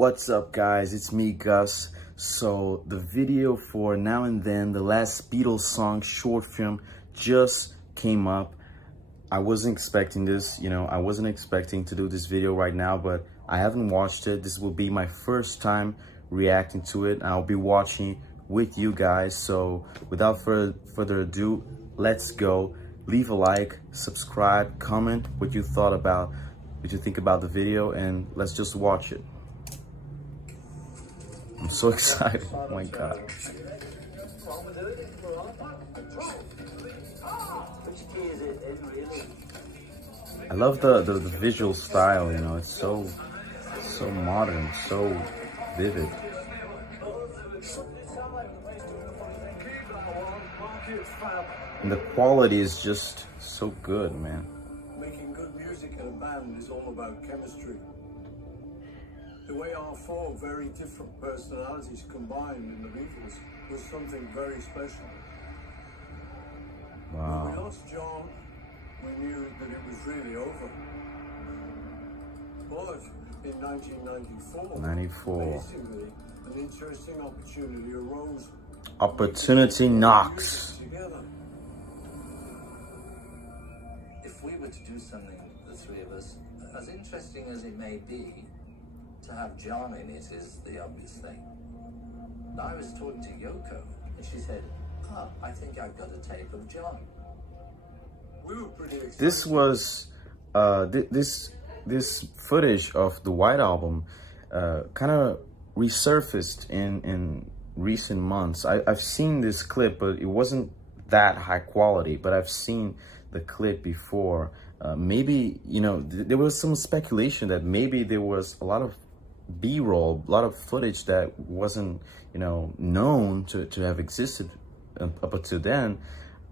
What's up guys, it's me Gus. So the video for Now and Then, the Last Beatles Song short film just came up. I wasn't expecting this, I wasn't expecting to do this video right now, but I haven't watched it. This will be my first time reacting to it. I'll be watching with you guys. So without further ado, let's go. Leave a like, subscribe, comment what you think about the video, and let's just watch it. I'm so excited. Oh my god. I love the visual style, it's so modern, so vivid. And the quality is just so good, man. Making good music in a band is all about chemistry. The way our four very different personalities combined in the Beatles was something very special. Wow. When we lost John, we knew that it was really over. But in 1994, basically, an interesting opportunity arose. Opportunity knocks. Together. If we were to do something, the three of us, as interesting as it may be, to have John in it is the obvious thing. And I was talking to Yoko, and she said, I think I've got a tape of John. We were pretty excited. This was, this footage of the White Album kind of resurfaced in recent months. I've seen this clip, but it wasn't that high quality, but I've seen the clip before. Maybe, there was some speculation that maybe there was a lot of B-roll, a lot of footage that wasn't, known to have existed up until then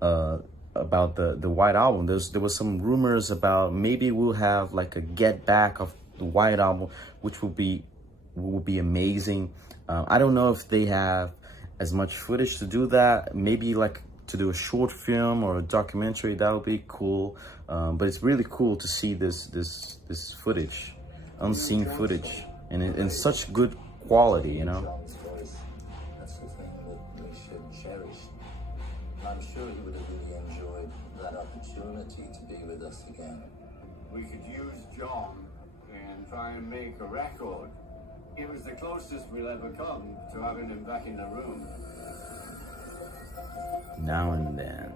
about the White Album. There was some rumors about maybe we'll have like a get back of the White Album, which will be amazing. I don't know if they have as much footage to do that. Maybe like to do a short film or a documentary, that would be cool. But it's really cool to see this footage, unseen footage, and in such good quality, John's voice, that's the thing that we should cherish. I'm sure he would have really enjoyed that opportunity to be with us again. We could use John and try and make a record. It was the closest we'll ever come to having him back in the room. Now and Then.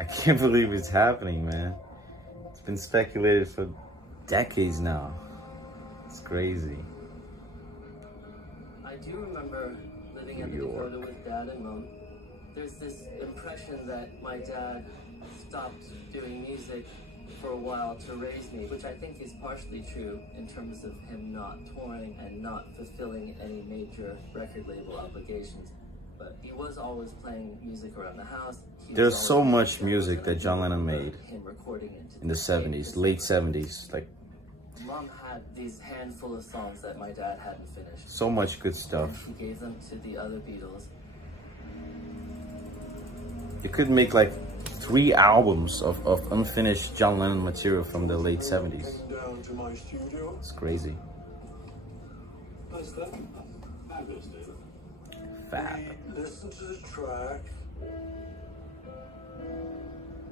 I can't believe it's happening, man. It's been speculated for decades now. It's crazy. I do remember living in the Dakota with Dad and Mom. There's this impression that my dad stopped doing music for a while to raise me, which I think is partially true in terms of him not touring and not fulfilling any major record label obligations. But he was always playing music around the house. There's so much music that John Lennon made him recording it in the 70s, late 70s. Like, Mom had these handful of songs that my dad hadn't finished. so much good stuff. And he gave them to the other Beatles. You could make like 3 albums of unfinished John Lennon material from the late 70s. Down to my studio. It's crazy. Nice that. Fab. We listen to the track.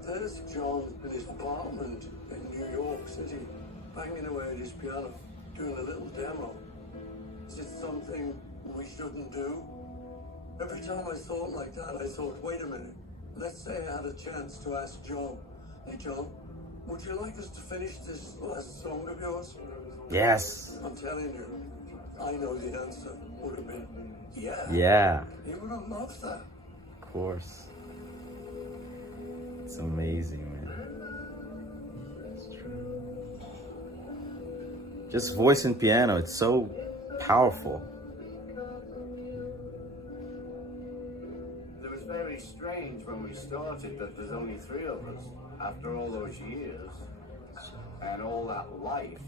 There's John in his apartment in New York City, banging away at his piano, doing a little demo. Is it something we shouldn't do? Every time I thought like that, I thought, wait a minute. Let's say I had a chance to ask John, hey John, would you like us to finish this last song of yours? Yes. I'm telling you, I know the answer would have been, yeah. Yeah. He would have loved that. Of course. It's amazing, man. That's true. Just voice and piano, it's so powerful. It was very strange when we started that there's only 3 of us after all those years and all that life.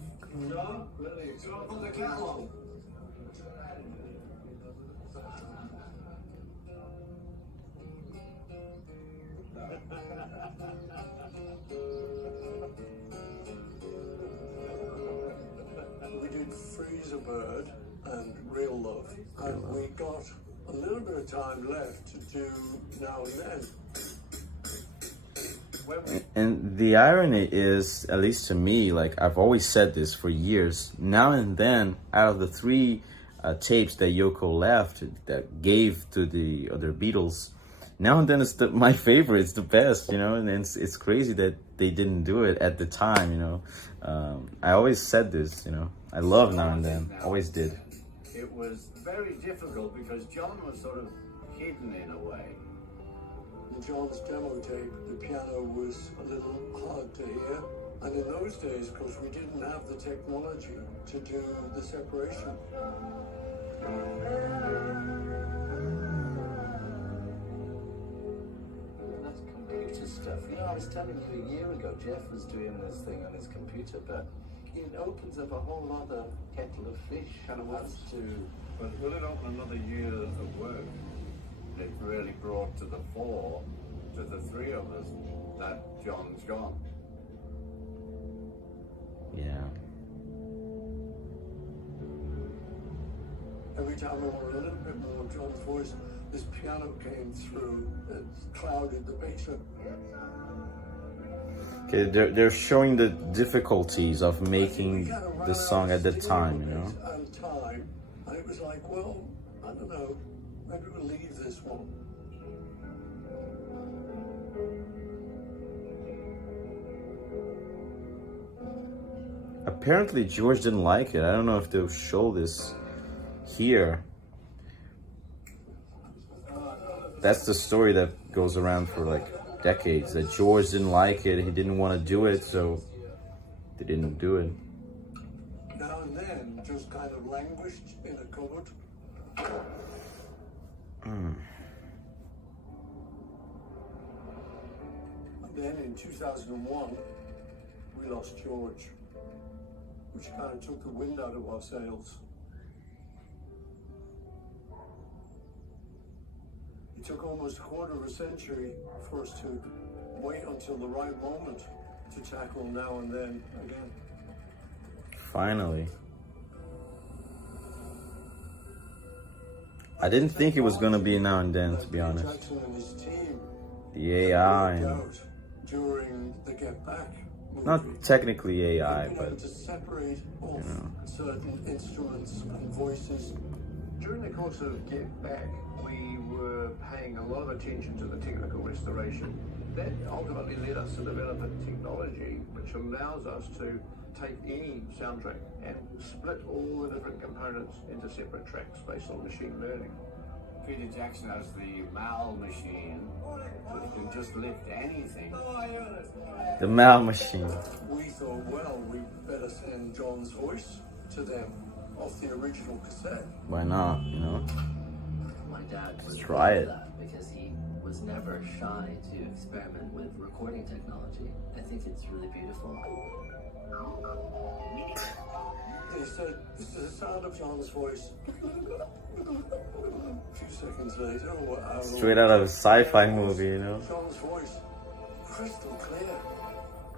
John, go up on the catalog. as a bird and Real Love. And we got a little bit of time left to do Now and Then. And the irony is, at least to me, like I've always said this for years, Now and Then, out of the three tapes that Yoko left, that gave to the other Beatles, Now and Then is my favorite. It's the best, you know, and it's crazy that they didn't do it at the time, you know. I always said this, you know, I love Now and Then, always did. It was very difficult because John was sort of hidden in a way. In John's demo tape, the piano was a little hard to hear. And in those days, of course, we didn't have the technology to do the separation. That's computer stuff. You know, I was telling you a year ago, Jeff was doing this thing on his computer, but it opens up a whole other kettle of fish. Kind of wants to, but will it open another year of work? It really brought to the fore, to the three of us, that John's gone. Yeah. Every time I wanted a little bit more of John's voice, this piano came through, it clouded the picture. Okay, they're showing the difficulties of making the song at that time, you know. And it was like, well, I don't know, maybe we'll leave this one. Apparently George didn't like it. I don't know if they'll show this here. That's the story that goes around for like decades, that George didn't like it, he didn't want to do it, so they didn't do it. Now and Then just kind of languished in a cupboard. And then in 2001, we lost George, which kind of took the wind out of our sails. It took almost a quarter of a century for us to wait until the right moment to tackle Now and Then again. Finally. I didn't think it was gonna be Now and Then, to be honest. Jackson and his team, The AI and during the Get Back movie, not technically AI, been able but to separate off you know. certain instruments and voices. During the course of Get Back, we were paying a lot of attention to the technical restoration. That ultimately led us to develop a technology which allows us to take any soundtrack and split all the different components into separate tracks based on machine learning. Peter Jackson has the Mal machine, which can just lift anything. The Mal machine. We thought, well, we better send John's voice to them off the original cassette. Why not, you know? My dad was try it. that because he was never shy to experiment with recording technology. I think it's really beautiful. They said, this is the sound of John's voice. A few seconds later, Straight out of a sci-fi movie, you know? John's voice, crystal clear.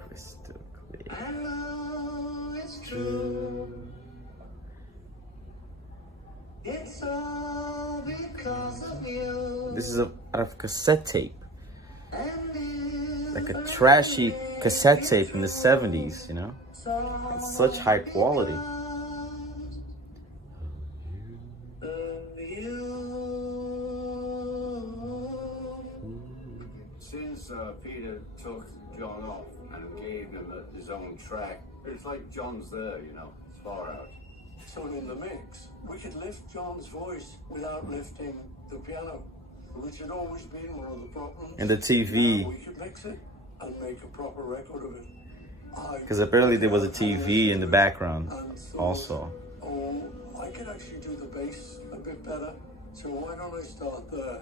Crystal clear. I know it's true. It's all because of you. This is out of cassette tape. Like a trashy cassette tape in the 70s, you know? It's such high quality. Since Peter took John off and gave him his own track, it's like John's there, you know, it's far out. So in the mix, we could lift John's voice without lifting the piano, which had always been one of the problems. And the TV. Now we could mix it and make a proper record of it. Because apparently there was a TV in the background So, also. oh, I could actually do the bass a bit better. So why don't I start there?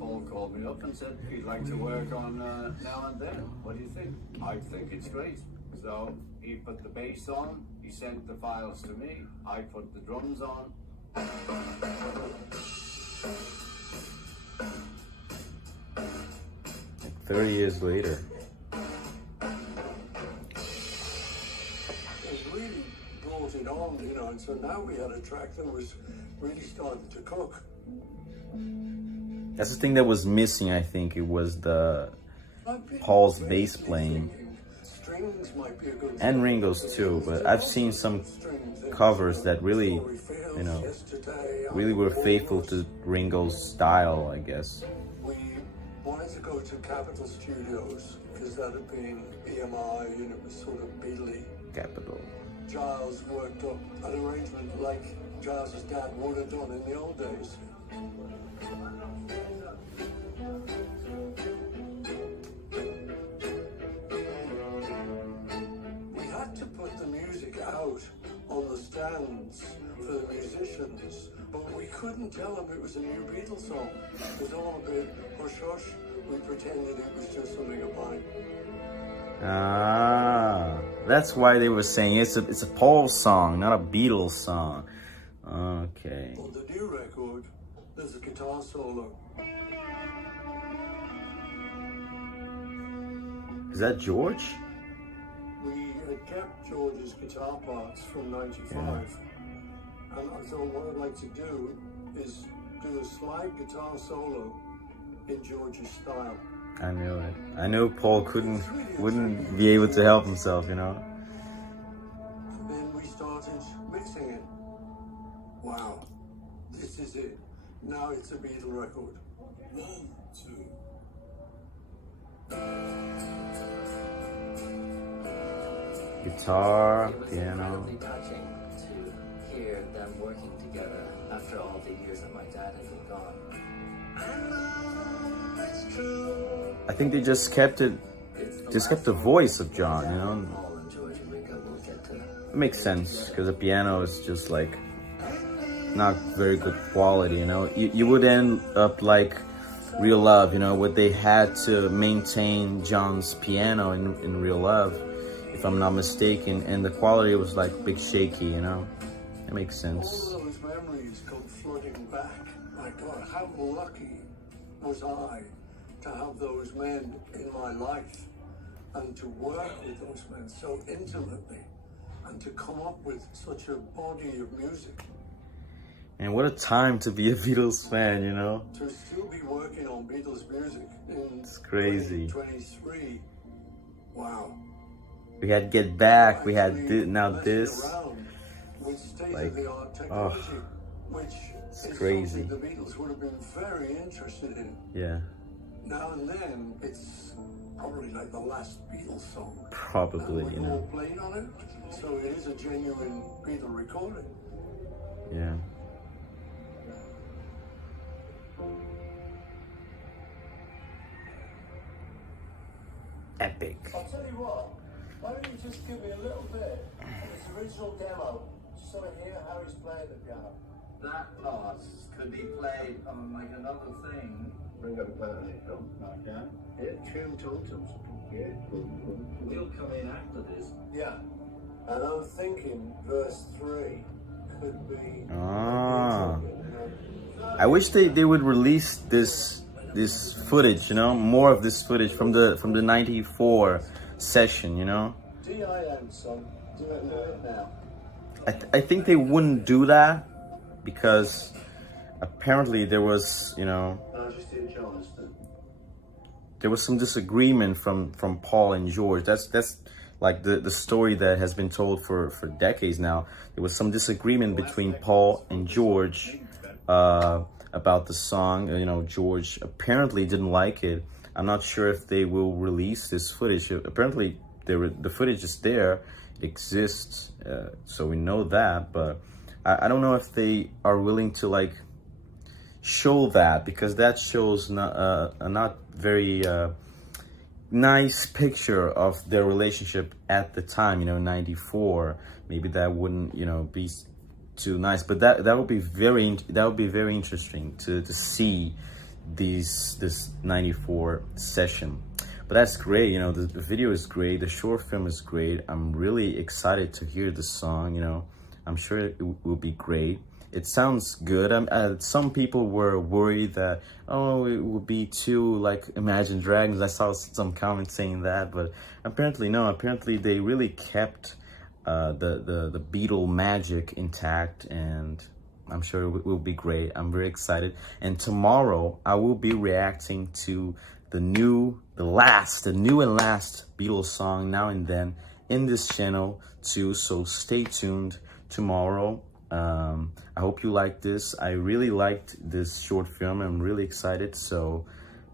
Paul called me up and said he'd like to work on Now and Then. What do you think? I think it's great. So he put the bass on, he sent the files to me, I put the drums on. 30 years later. put it on, you know, and so now we had a track that was really starting to cook. That's the thing that was missing, I think. It was the Paul's bass playing. And Ringo's too, but I've seen some covers that really, you know, really were faithful to Ringo's style, I guess. We wanted to go to Capitol Studios because that had been EMI and it was sort of Beatley. Capitol. Giles worked up an arrangement like Giles' dad would have done in the old days. We had to put the music out on the stands for the musicians, but we couldn't tell them it was a new Beatles song. It was all a bit hush-hush. We pretended it was just something of mine. Ah, that's why they were saying it's a Paul song, not a Beatles song. Okay. On the new record, there's a guitar solo. Is that George? We had kept George's guitar parts from '95, and I thought what I'd like to do is do a slide guitar solo in George's style. I knew it. I knew Paul wouldn't be able to help himself, you know. Then we started mixing it. Wow, this is it. Now it's a Beatle record. 1, 2. Guitar, It was piano. incredibly touching to hear them working together after all the years that my dad had been gone. I think they just kept it, the voice of John, you know. Paul and George and Ringo will get to. It makes sense because the piano is just like not very good quality, you know. You would end up like Real Love, you know, where they had to maintain John's piano in Real Love, if I'm not mistaken, and the quality was like big shaky, you know. It makes sense. All those memories come flooding back. My God, how lucky was I to have those men in my life and to work with those men so intimately and to come up with such a body of music. And what a time to be a Beatles fan, you know? To still be working on Beatles music in It's crazy. 2023. Wow. We had Get Back, we had now this. With Like, state-of-the-art technology, which is crazy. something the Beatles would have been very interested in. Yeah, Now and then, it's probably like the Last Beatles Song. probably, And you we've all know. played on it, so it is a genuine Beatle recording. Yeah. Epic. I'll tell you what, why don't you just give me a little bit of this original demo, just so I hear how he's playing the piano. That part could be played on like another thing. Bring up the film. Okay. Yeah, tune totems. Yeah. We'll come in after this. Yeah, and I'm thinking verse 3 could be... Ah. I wish they would release this footage, you know, more of this footage from the '94 session, you know. D.I.M. son, do it now. I think they wouldn't do that because apparently there was, you know, there was some disagreement from Paul and George. That's like the story that has been told for decades now. There was some disagreement between Paul and George about the song. You know, George apparently didn't like it. I'm not sure if they will release this footage. Apparently, the footage is there. It exists, so we know that. But I don't know if they are willing to like show that, because that shows a not very nice picture of their relationship at the time. You know, '94. Maybe that wouldn't, you know, be too nice, but that would be very interesting to see this '94 session. But that's great, you know. The video is great, the short film is great. I'm really excited to hear the song, you know. I'm sure it will be great. It sounds good. Some people were worried that, oh, it would be too like Imagine Dragons. I saw some comments saying that, but apparently no. Apparently they really kept the Beatle magic intact, and I'm sure it will be great. I'm very excited. And tomorrow I will be reacting to the new and last Beatles song, Now and Then, in this channel too. So stay tuned tomorrow. I hope you like this. I really liked this short film. I'm really excited. So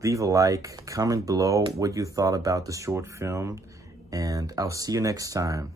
leave a like, comment below what you thought about the short film, and I'll see you next time.